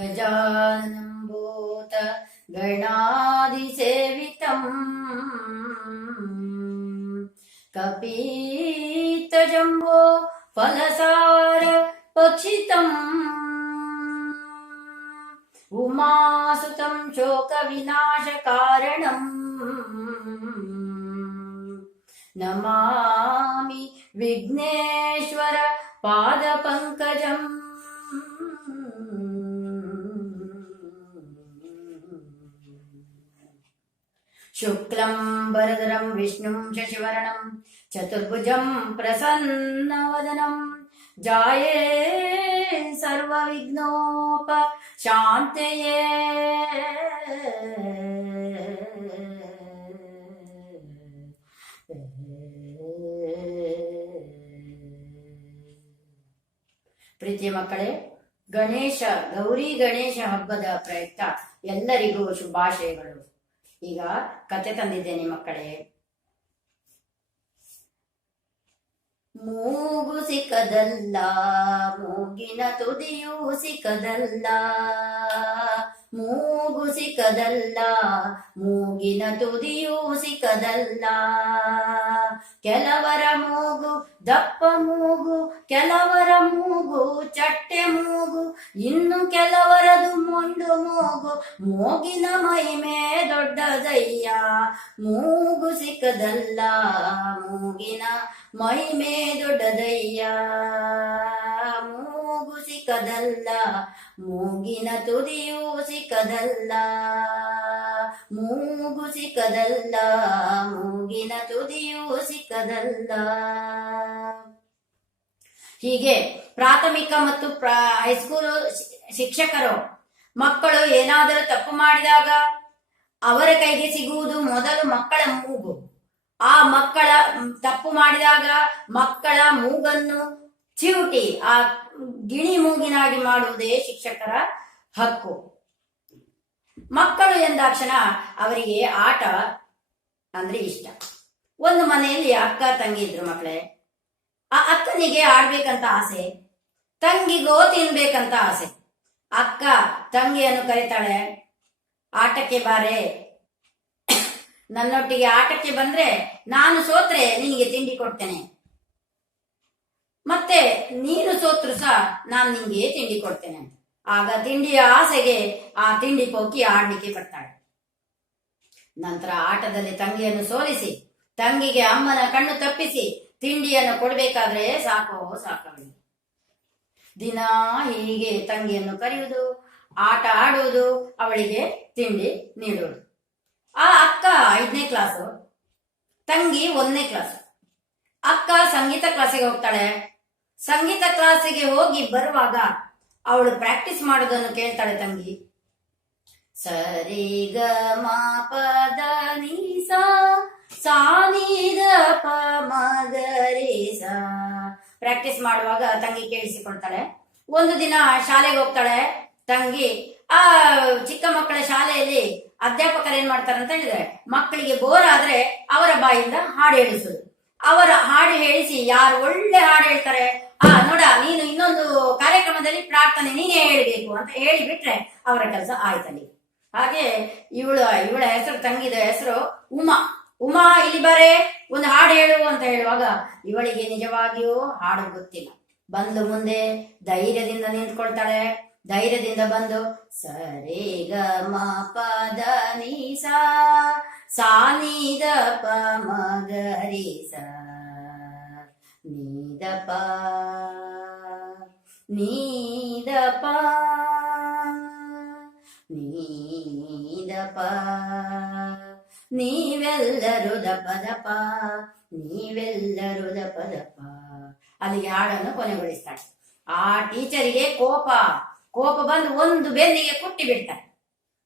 गजाननं भूत गणादिसेवितम् कपीतजम्बो फलसार पक्षितम् उमासुतं शोकविनाशकारणम् नमामि विघ्नेश्वर पादपङ्कजम् शुक्लं वरदरं विष्णुं शशिवर्णं चतुर्भुजं प्रसन्नवदनं जाये सर्वविघ्नोपशान्तये ಪ್ರೀತಿಯ ಮಕ್ಕಳೇ ಗಣೇಶ ಗೌರಿ ಗಣೇಶ ಹಬ್ಬದ ಪ್ರಯುಕ್ತ ಎಲ್ಲರಿಗೂ ಶುಭಾಶಯಗಳು ಈಗ ಕತೆ ತಂದಿದ್ದೇನೆ ಮಕ್ಕಳೇ ಮೂಗು ಸಿಕ್ಕದಲ್ಲ ಮೂಗಿನ ತುದಿಯೂ ಸಿಕ್ಕದಲ್ಲ. ಮೂಗು ಸಿಕ್ಕದಲ್ಲ, ಮೂಗಿನ ತುದಿಯೂ ಸಿಕ್ಕದಲ್ಲ. ಕೆಲವರ ಮೂಗು ದಪ್ಪ ಮೂಗು, ಕೆಲವರ ಮೂಗು ಚಟ್ಟೆ ಮೂಗು, ಇನ್ನು ಕೆಲವರದು ಮೊಂಡು ಮೂಗು, ಮೂಗಿನ ಮಹಿಮೆ ದೊಡ್ಡದಯ್ಯ. ಮೂಗು ಸಿಕ್ಕದಲ್ಲ, ಮೂಗಿನ ಮಹಿಮೆ ದೊಡ್ಡದಯ್ಯ. ಮೂಗು ಸಿಕ್ಕದಲ್ಲ ಮೂಗಿನ ತುದಿಯೂ ಸಿಕ್ಕದಲ್ಲ, ಮೂಗು ಸಿಕ್ಕದಲ್ಲ, ಮೂಗಿನ ತುದಿಯೂ ಸಿಕ್ಕದಲ್ಲ. ಹೀಗೆ ಪ್ರಾಥಮಿಕ ಮತ್ತು ಹೈಸ್ಕೂಲು ಶಿಕ್ಷಕರು, ಮಕ್ಕಳು ಏನಾದರೂ ತಪ್ಪು ಮಾಡಿದಾಗ ಅವರ ಕೈಗೆ ಸಿಗುವುದು ಮೊದಲು ಮಕ್ಕಳ ಮೂಗು. ಆ ಮಕ್ಕಳ, ತಪ್ಪು ಮಾಡಿದಾಗ ಮಕ್ಕಳ ಮೂಗನ್ನು ಚಿವುಟಿ, ಆ ಗಿಣಿ ಮೂಗಿನಾಗಿ ಮಾಡುವುದೇ ಶಿಕ್ಷಕರ ಹಕ್ಕು. ಮಕ್ಕಳು ಎಂದಾಕ್ಷಣ ಅವರಿಗೆ ಆಟ ಅಂದ್ರೆ ಇಷ್ಟ. ಒಂದು ಮನೆಯಲ್ಲಿ ಅಕ್ಕ, ತಂಗಿ ಇದ್ರು ಮಕ್ಕಳೇ ಆ ಅಕ್ಕನಿಗೆ ಆಡ್ಬೇಕಂತ ಆಸೆ, ತಂಗಿಗೋ ತಿನ್ಬೇಕಂತ ಆಸೆ. ಅಕ್ಕ, ತಂಗಿಯನ್ನು ಕರೀತಾಳೆ, ಆಟಕ್ಕೆ ಬಾರೆ. ನನ್ನೊಟ್ಟಿಗೆ ಆಟಕ್ಕೆ ಬಂದ್ರೆ ನಾನು ಸೋತ್ರೆ, ನಿನಗೆ ತಿಂಡಿ ಕೊಡ್ತೇನೆ. ನೀನು ಸೋತ್ರು ಸಹ ನಾನು ನಿಂಗೆ ತಿಂಡಿ ಕೊಡ್ತೇನೆ ಅಂತ. ಆಗ ತಿಂಡಿಯ ಆಸೆಗೆ ಆ ತಿಂಡಿ ಪೋಕಿ ಆಡ್ಲಿಕ್ಕೆ ಬರ್ತಾಳೆ. ನಂತರ ಆಟದಲ್ಲಿ ತಂಗಿಯನ್ನು ಸೋಲಿಸಿ, ತಂಗಿಗೆ ಅಮ್ಮನ ಕಣ್ಣು ತಪ್ಪಿಸಿ ತಿಂಡಿಯನ್ನು ಕೊಡ್ಬೇಕಾದ್ರೆ ಸಾಕೋ ಸಾಕವಳಿಗೆ ದಿನ ಹೀಗೆ ತಂಗಿಯನ್ನು ಕರೆಯುವುದು, ಆಟ ಆಡುವುದು, ಅವಳಿಗೆ ತಿಂಡಿ ನೀಡುವುದು. ಆ ಅಕ್ಕ ಐದನೇ ಕ್ಲಾಸು, ತಂಗಿ ಒಂದನೇ ಕ್ಲಾಸ್. ಅಕ್ಕ ಸಂಗೀತ ಕ್ಲಾಸಿಗೆ ಹೋಗ್ತಾಳೆ. ಸಂಗೀತ ಕ್ಲಾಸಿಗೆ ಹೋಗಿ ಬರುವಾಗ ಅವಳು ಪ್ರಾಕ್ಟೀಸ್ ಮಾಡೋದನ್ನು ಕೇಳ್ತಾಳೆ ತಂಗಿ. ಸರಿ ಗ ಮ ಪದ ನಿ ಸಾ ಪ ಸಾ ಪ್ರಾಕ್ಟೀಸ್ ಮಾಡುವಾಗ ತಂಗಿ ಕೇಳಿಸಿಕೊಳ್ತಾಳೆ. ಒಂದು ದಿನ ಶಾಲೆಗೆ ಹೋಗ್ತಾಳೆ ತಂಗಿ. ಆ ಚಿಕ್ಕ ಮಕ್ಕಳ ಶಾಲೆಯಲ್ಲಿ ಅಧ್ಯಾಪಕರು ಏನ್ ಮಾಡ್ತಾರೆ ಅಂತ ಹೇಳಿದ್ರೆ ಮಕ್ಕಳಿಗೆ ಬೋರ್ ಆದ್ರೆ ಅವರ ಬಾಯಿಂದ ಹಾಡು ಹೇಳಿಸುದು. ಅವರ ಹಾಡು ಹೇಳಿಸಿ, ಯಾರು ಒಳ್ಳೆ ಹಾಡು ಹೇಳ್ತಾರೆ. ಆ, ನೋಡ, ನೀನು ಇನ್ನೊಂದು ಕಾರ್ಯಕ್ರಮದಲ್ಲಿ ಪ್ರಾರ್ಥನೆ ನೀನೇ ಹೇಳ್ಬೇಕು ಅಂತ ಹೇಳಿ ಬಿಟ್ರೆ ಅವರ ಕೆಲಸ ಆಯ್ತಲ್ಲಿ ಹಾಗೆ ಇವಳು, ಇವಳ ಹೆಸರು, ತಂಗಿದ ಹೆಸರು ಉಮಾ. ಉಮಾ, ಇಲ್ಲಿ ಬರೇ, ಒಂದು ಹಾಡು ಹೇಳು ಅಂತ ಹೇಳುವಾಗ, ಇವಳಿಗೆ ನಿಜವಾಗಿಯೂ ಹಾಡು ಗೊತ್ತಿಲ್ಲ. ಬಂದು ಮುಂದೆ ಧೈರ್ಯದಿಂದ ನಿಂತ್ಕೊಳ್ತಾಳೆ. ಧೈರ್ಯದಿಂದ ಬಂದು ಸರಿ ಗ ಮ ಪದ ನಿ ಸಾ ಸಾ ನೀದಪ ನೀದಪ ಪ ಮ ಗ ರಿ ಸಾ ನೀ ದ ಪ ನೀ ದ ಪ ನೀ ಪ ನೀವೆಲ್ಲರೂ ದಪ ದಪ ನೀವೆಲ್ಲರೂ ದಪ ದಪ ಅಲ್ಲಿಗೆ ಹಾಡನ್ನು ಕೊನೆಗೊಳಿಸ್ತಾಳೆ ಆ ಟೀಚರಿಗೆ ಕೋಪ. ಕೋಪ ಬಂದು ಒಂದು ಬೆನ್ನಿಗೆ ಕುಟ್ಟಿ ಬಿಡ್ತಾರೆ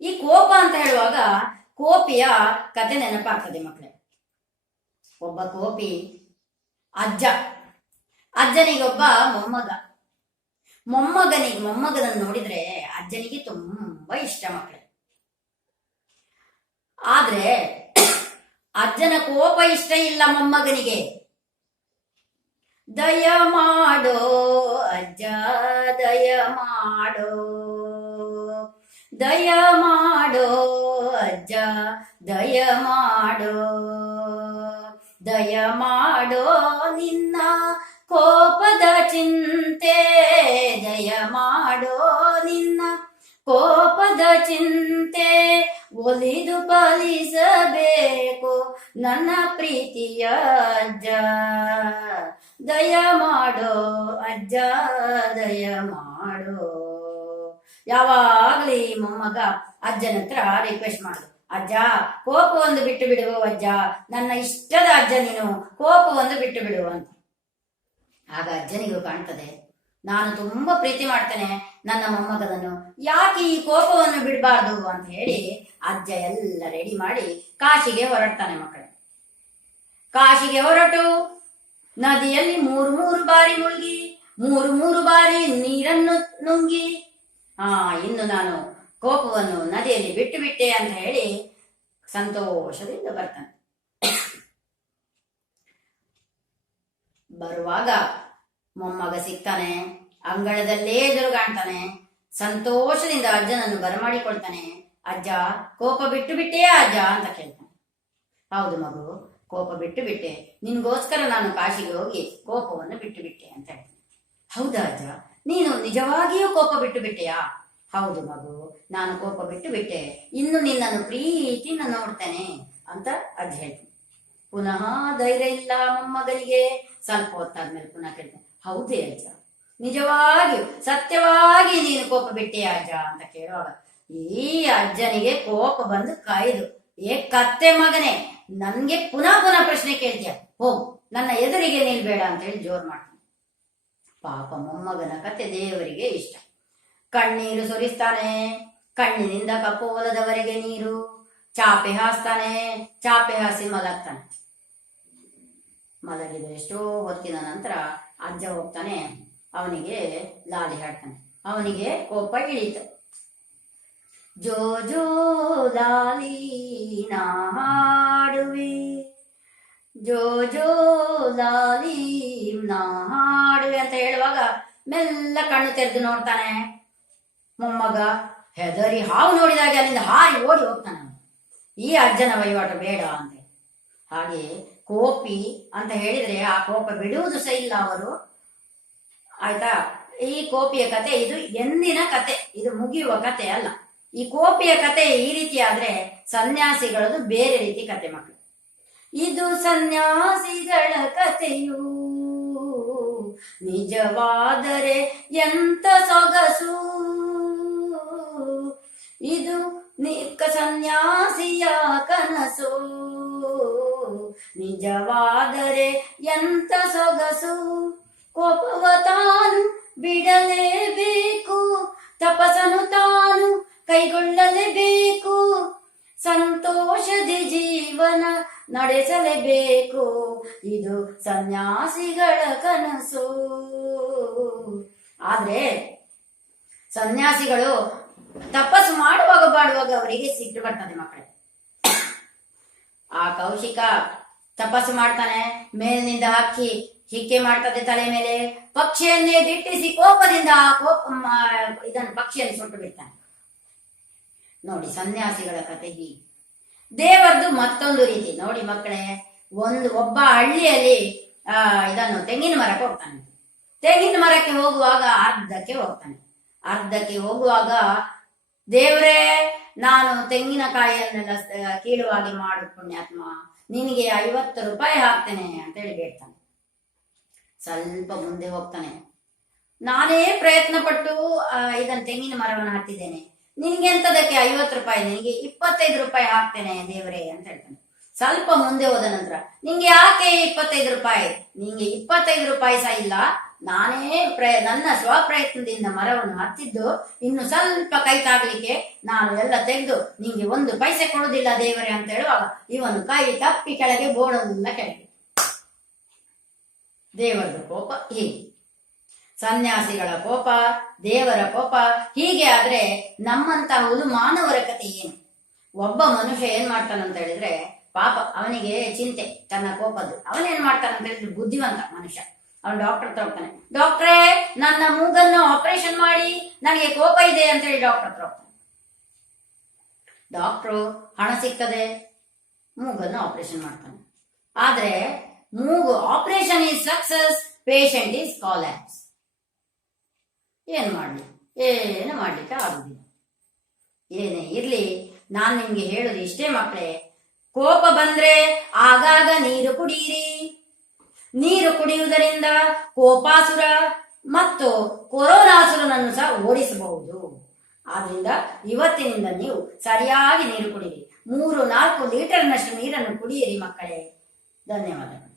ಈ ಕೋಪ ಅಂತ ಹೇಳುವಾಗ ಕೋಪಿಯ ಕತೆ ನೆನಪಾಗ್ತದೆ ಮಕ್ಕಳೇ ಒಬ್ಬ ಕೋಪಿ ಅಜ್ಜ. ಅಜ್ಜನಿಗೊಬ್ಬ ಮೊಮ್ಮಗ. ಮೊಮ್ಮಗನಿಗೆ ಮೊಮ್ಮಗನನ್ನು ನೋಡಿದ್ರೆ ಅಜ್ಜನಿಗೆ ತುಂಬಾ ಇಷ್ಟ ಮಕ್ಕಳೇ ಆದ್ರೆ ಅಜ್ಜನ ಕೋಪ ಇಷ್ಟ ಇಲ್ಲ ಮೊಮ್ಮಗನಿಗೆ. ದಯ ಮಾಡೋ ಅಜ್ಜ ದಯ ಮಾಡೋ ದಯ ಮಾಡೋ ಅಜ್ಜ ದಯ ಮಾಡೋ ದಯ ಮಾಡೋ ನಿನ್ನ ಕೋಪದ ಚಿಂತೆ ದಯ ಮಾಡೋ ನಿನ್ನ ಕೋಪದ ಚಿಂತೆ. ಒಲಿದು ಪಾಲಿಸಬೇಕು ನನ್ನ ಪ್ರೀತಿಯ ಅಜ್ಜ. ದಯ ಮಾಡೋ ಅಜ್ಜ ದಯ ಮಾಡೋ ಯಾವಾಗ್ಲೂ ಮೊಮ್ಮಗ ಅಜ್ಜನ ಹತ್ರ ರಿಕ್ವೆಸ್ಟ್ ಮಾಡು ಅಜ್ಜ ಕೋಪವನ್ನು ಬಿಟ್ಟು ಬಿಡುವ ಅಜ್ಜ? ನನ್ನ ಇಷ್ಟದ ಅಜ್ಜ ನೀನು ಒಂದು ಬಿಟ್ಟು ಬಿಡುವ ಅಂತ. ಆಗ ಅಜ್ಜನಿಗೂ ಕಾಣ್ತದೆ, ನಾನು ತುಂಬಾ ಪ್ರೀತಿ ಮಾಡ್ತೇನೆ ನನ್ನ ಮೊಮ್ಮಗನನ್ನು. ಯಾಕೆ ಈ ಕೋಪವನ್ನು ಬಿಡಬಾರ್ದು ಅಂತ ಹೇಳಿ ಅಜ್ಜ ಎಲ್ಲ ರೆಡಿ ಮಾಡಿ ಕಾಶಿಗೆ ಹೊರಡ್ತಾನೆ ಮಕ್ಕಳೇ. ಕಾಶಿಗೆ ಹೊರಟು, ನದಿಯಲ್ಲಿ ಮೂರು ಮೂರು ಬಾರಿ ಮುಳುಗಿ, ಮೂರು ಮೂರು ಬಾರಿ ನೀರನ್ನು ನುಂಗಿ ಆ ಇನ್ನು ನಾನು ಕೋಪವನ್ನು ನದಿಯಲ್ಲಿ ಬಿಟ್ಟು ಬಿಟ್ಟೆ ಅಂತ ಹೇಳಿ ಸಂತೋಷದಿಂದ ಬರ್ತಾನೆ. ಬರುವಾಗ ಮೊಮ್ಮಗ ಸಿಗ್ತಾನೆ, ಅಂಗಳದಲ್ಲೇ ಎದುರುಗಾಣ್ತಾನೆ, ಸಂತೋಷದಿಂದ ಅಜ್ಜನನ್ನು ಬರಮಾಡಿಕೊಳ್ತಾನೆ, ಅಜ್ಜ, ಕೋಪ ಬಿಟ್ಟು ಬಿಟ್ಟೆಯಾ ಅಜ್ಜ ಅಂತ ಕೇಳ್ತಾನೆ. ಹೌದು ಮಗು, ಕೋಪ ಬಿಟ್ಟು ಬಿಟ್ಟೆ ನಿನ್ಗೋಸ್ಕರ ನಾನು ಕಾಶಿಗೆ ಹೋಗಿ ಕೋಪವನ್ನು ಬಿಟ್ಟು ಬಿಟ್ಟೆ ಅಂತ ಹೇಳ್ತಾನೆ. ಹೌದಾ ಅಜ್ಜ? ನೀನು ನಿಜವಾಗಿಯೂ ಕೋಪ ಬಿಟ್ಟು ಬಿಟ್ಟೆಯಾ? ಹೌದು ಮಗು, ನಾನು ಕೋಪ ಬಿಟ್ಟು ಬಿಟ್ಟೆ. ಇನ್ನು ನಿನ್ನನ್ನು ಪ್ರೀತಿಯಿಂದ ನೋಡ್ತೇನೆ ಅಂತ ಅಜ್ಜ ಹೇಳ್ತೀನಿ. ಪುನಃ ಧೈರ್ಯ ಇಲ್ಲ ಮೊಮ್ಮಗಳಿಗೆ ಸ್ವಲ್ಪ ಹೊತ್ತಾದ್ಮೇಲೆ ಪುನಃ ಕೇಳ್ತೇನೆ, ಹೌದೇ ಅಜ್ಜ? ನಿಜವಾಗಿಯೂ, ಸತ್ಯವಾಗಿ ನೀನು ಕೋಪ ಬಿಟ್ಟೆಯಾ ಅಜ್ಜ ಅಂತ ಕೇಳುವಾಗ, ಈ ಅಜ್ಜನಿಗೆ ಕೋಪ ಬಂದು ಕಾಯ್ದು, ಏ ಕತ್ತೆ ಮಗನೇ, ನನ್ಗೆ ಪುನಃ ಪುನಃ ಪ್ರಶ್ನೆ ಕೇಳ್ತೀಯ, ಹೋಗು, ನನ್ನ ಎದುರಿಗೆ ನಿಲ್ಬೇಡ ಅಂತ ಹೇಳಿ ಜೋರ್ ಮಾಡ್ತಾನೆ. ಪಾಪ ಮೊಮ್ಮಗನ ಕತೆ ದೇವರಿಗೆ ಇಷ್ಟ. ಕಣ್ಣೀರು ಸುರಿಸ್ತಾನೆ, ಕಣ್ಣಿನಿಂದ ಕಪೋಲದವರೆಗೆ ನೀರು, ಚಾಪೆ ಹಾಸ್ತಾನೆ, ಚಾಪೆ ಹಾಸಿ ಮಲಗ್ತಾನೆ. ಮಲಗಿದ ಎಷ್ಟೋ ಹೊತ್ತಿನ ನಂತರ ಅಜ್ಜ ಹೋಗ್ತಾನೆ, ಅವನಿಗೆ ಲಾಲಿ ಹಾಡ್ತಾನೆ. ಅವನಿಗೆ ಕೋಪ ಇಳೀತು. ಜೋ ಜೋ ಲಾಲಿ ನಾ ಹಾಡುವೆ, ಜೋ ಜೋ ಲಾಲಿ ನಾಡುವೆ ಅಂತ ಹೇಳುವಾಗ ಮೆಲ್ಲ ಕಣ್ಣು ತೆರೆದು ನೋಡ್ತಾನೆ. ಮೊಮ್ಮಗ ಹೆದರಿ ಹಾವು ನೋಡಿದಾಗ ಅಲ್ಲಿಂದ ಹಾರಿ ಓಡಿ ಹೋಗ್ತಾನೆ ಈ ಅಜ್ಜನ ವಹಿವಾಟು ಬೇಡ ಅಂತ ಹಾಗೆ ಕೋಪಿ ಅಂತ ಹೇಳಿದ್ರೆ ಆ ಕೋಪ ಬಿಡುವುದು ಸಹ ಇಲ್ಲ ಅವರು. ಆಯ್ತಾ? ಈ ಕೋಪಿಯ ಕತೆ ಇದು ಎಂದಿನ ಕತೆ. ಇದು ಮುಗಿಯುವ ಕತೆ ಅಲ್ಲ. ಈ ಕೋಪಿಯ ಕತೆ ಈ ರೀತಿ ಆದ್ರೆ ಸನ್ಯಾಸಿಗಳದು ಬೇರೆ ರೀತಿ ಕತೆ ಮಕ್ಕಳು ಇದು ಸನ್ಯಾಸಿಗಳ ಕಥೆಯು. ನಿಜವಾದರೆ ಎಂತ ಸೊಗಸು. ಇದು ಸನ್ಯಾಸಿಯ ಕನಸು. ನಿಜವಾದರೆ ಎಂತ ಸೊಗಸು. ಕೋಪವ ತಾನು ಬಿಡಲೇಬೇಕು, ತಪಸನು ತಾನು ಕೈಗೊಳ್ಳಲೇಬೇಕು. ಸಂತೋಷದಿ ಜೀವನ ನಡೆಸಲೇಬೇಕು. ಇದು ಸನ್ಯಾಸಿಗಳ ಕನಸು. ಆದ್ರೆ ಸನ್ಯಾಸಿಗಳು ತಪಸ್ಸು ಮಾಡುವಾಗ ಮಾಡುವಾಗ ಅವರಿಗೆ ಸಿಟ್ಟು ಬರ್ತದೆ ಮಕ್ಕಳೇ. ಆ ಕೌಶಿಕ ತಪಸ್ಸು ಮಾಡ್ತಾನೆ, ಮೇಲಿನಿಂದ ಹಾಕಿ ಹಿಕ್ಕೆ ಮಾಡ್ತದೆ ತಲೆ ಮೇಲೆ, ಪಕ್ಷಿಯನ್ನೇ ದಿಟ್ಟಿಸಿ ಕೋಪದಿಂದ ಆ ಕೋಪ ಇದನ್ನು ಪಕ್ಷಿಯಲ್ಲಿ ಸುಟ್ಟು ಬಿಡ್ತಾನೆ ನೋಡಿ, ಸನ್ಯಾಸಿಗಳ ಕಥೆ ಹೀಗೆ. ದೇವರದು ಮತ್ತೊಂದು ರೀತಿ. ನೋಡಿ ಮಕ್ಕಳೇ, ಒಂದು ಒಬ್ಬ ಹಳ್ಳಿಯಲ್ಲಿ, ಆ, ಇದನ್ನು ತೆಂಗಿನ ಮರಕ್ಕೆ ಹೋಗ್ತಾನೆ. ತೆಂಗಿನ ಮರಕ್ಕೆ ಹೋಗುವಾಗ ಅರ್ಧಕ್ಕೆ ಹೋಗ್ತಾನೆ. ಅರ್ಧಕ್ಕೆ ಹೋಗುವಾಗ, ದೇವರೇ, ನಾನು ತೆಂಗಿನಕಾಯಿಯನ್ನೆಲ್ಲ ಕೀಳುವಾಗಿ ಮಾಡು ಪುಣ್ಯಾತ್ಮ. ನಿನಗೆ ಐವತ್ತು ರೂಪಾಯಿ ಹಾಕ್ತೇನೆ ಅಂತ ಹೇಳಿ ಹೇಳ್ತಾನೆ ಸ್ವಲ್ಪ ಮುಂದೆ ಹೋಗ್ತಾನೆ. ನಾನೇ ಪ್ರಯತ್ನ ಪಟ್ಟು ಇದನ್ನ ತೆಂಗಿನ ಮರವನ್ನು ಹತ್ತಿದ್ದೇನೆ ನಿನ್ಗೆ ಎಂತದಕ್ಕೆ ಐವತ್ತು ರೂಪಾಯಿ? ನಿನಗೆ ಇಪ್ಪತ್ತೈದು ರೂಪಾಯಿ ಹಾಕ್ತೇನೆ ದೇವರೇ ಅಂತ ಹೇಳ್ತಾನೆ. ಸ್ವಲ್ಪ ಮುಂದೆ ಹೋದ ನಂತರ, ನಿಂಗೆ ಯಾಕೆ ಇಪ್ಪತ್ತೈದು ರೂಪಾಯಿ? ನಿಂಗೆ ಇಪ್ಪತ್ತೈದು ರೂಪಾಯಿ ಸಹ ಇಲ್ಲ. ನಾನೇ ಪ್ರಯ, ನನ್ನ ಸ್ವಪ್ರಯತ್ನದಿಂದ ಮರವನ್ನು ಹತ್ತಿದ್ದು, ಇನ್ನು ಸ್ವಲ್ಪ ಕೈ ತಾಗಲಿಕ್ಕೆ ನಾನು ಎಲ್ಲ ತೆಗೆದು ನಿಂಗೆ ಒಂದು ಪೈಸೆ ಕೊಡುವುದಿಲ್ಲ ದೇವರೇ ಅಂತ ಹೇಳುವಾಗ ಇವನು ಕೈ ತಪ್ಪಿ ಕೆಳಗೆ ಬೋಡಲ್ಲ ಕೆಳಗೆ ದೇವರದ ಕೋಪ ಹೀಗೆ. ಸನ್ಯಾಸಿಗಳ ಕೋಪ, ದೇವರ ಕೋಪ, ಹೀಗೆ ಆದ್ರೆ ನಮ್ಮಂತ ಹುಲು ಮಾನವರ ಕತೆ ಏನು? ಒಬ್ಬ ಮನುಷ್ಯ ಏನ್ ಮಾಡ್ತಾನಂತ ಹೇಳಿದ್ರೆ, ಪಾಪ ಅವನಿಗೆ ಚಿಂತೆ, ತನ್ನ ಕೋಪದ್ದು. ಅವನೇನ್ ಮಾಡ್ತಾನಂತ ಹೇಳಿದ್ರೆ ಬುದ್ಧಿವಂತ ಮನುಷ್ಯ. ಅವನು ಡಾಕ್ಟರ್ ಹತ್ರ ಹೋಗ್ತಾನೆ. ಡಾಕ್ಟ್ರೇ, ನನ್ನ ಮೂಗನ್ನು ಆಪರೇಷನ್ ಮಾಡಿ, ನನಗೆ ಕೋಪ ಇದೆ ಅಂತ ಹೇಳಿ ಡಾಕ್ಟರ್ ಹತ್ರ ಹೋಗ್ತಾನೆ. ಡಾಕ್ಟ್ರು, ಹಣ ಸಿಕ್ಕದೆ ಮೂಗನ್ನು ಆಪರೇಷನ್ ಮಾಡ್ತಾನೆ. ಆದ್ರೆ ಮೂಗು, operation is success, patient is collapse. ಏನ್ ಮಾಡಲಿ? ಏನು ಮಾಡಲಿಕ್ಕೆ ಆಗುದಿಲ್ಲ. ಏನೇ ಇರ್ಲಿ, ನಾನು ನಿಮಗೆ ಹೇಳೋದು ಇಷ್ಟೇ ಮಕ್ಕಳೇ ಕೋಪ ಬಂದ್ರೆ ಆಗಾಗ ನೀರು ಕುಡಿಯಿರಿ ನೀರು ಕುಡಿಯುವುದರಿಂದ ಕೋಪಾಸುರ ಮತ್ತು ಕೊರೋನಾಸುರನನ್ನು ಸಹ ಓಡಿಸಬಹುದು. ಆದ್ರಿಂದ ಇವತ್ತಿನಿಂದ ನೀವು ಸರಿಯಾಗಿ ನೀರು ಕುಡಿಯಿರಿ ಮೂರು ನಾಲ್ಕು ಲೀಟರ್ನಷ್ಟು ನೀರನ್ನು ಕುಡಿಯಿರಿ ಮಕ್ಕಳೇ. ಧನ್ಯವಾದಗಳು.